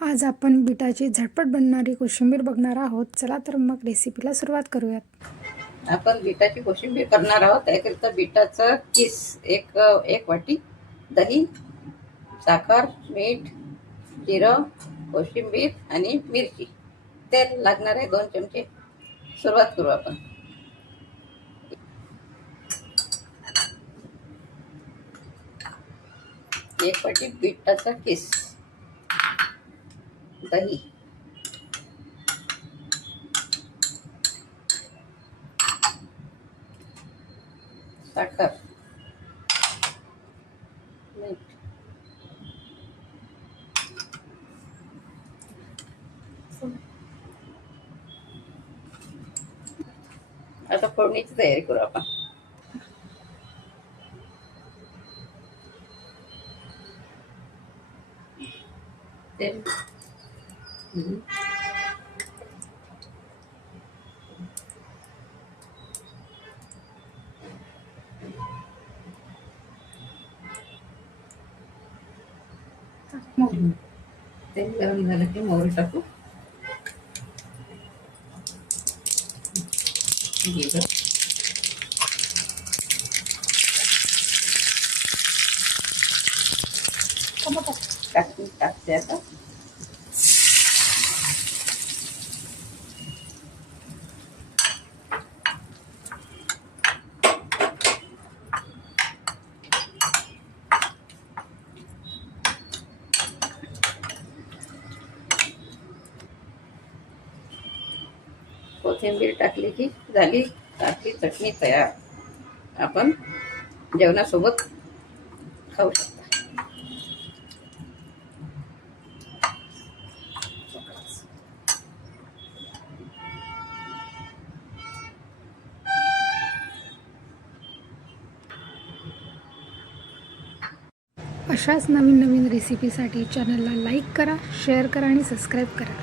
आज आपण बिटाची झटपट बनणारी कोशिंबीर बघणार आहोत. चला तर मग रेसिपीला सुरुवात करूयात. आपण बिटाची कोशिंबीर करणार आहोत. त्याकरिता बिटाचं किस एक एक वाटी दही साखर मीठ जिरं कोशिंबीर आणि मिरची. तेल लागणार आहे दोन चमचे सुरुवात करू आपण. एक वाटी बिटाचा किस. दही साखर मीठ आता फोडणीची तयारी करू आपण तेल तेल गरम झालं की मोहरी टाकू जिरं टाकून टाकते आता कोथिंबीर टाकली की झाली आपली चटणी तयार. आपण जेवणासोबत खाऊ शकता. अशाच नवीन नवीन रेसिपीसाठी चॅनलला लाईक करा शेअर करा आणि सबस्क्राईब करा.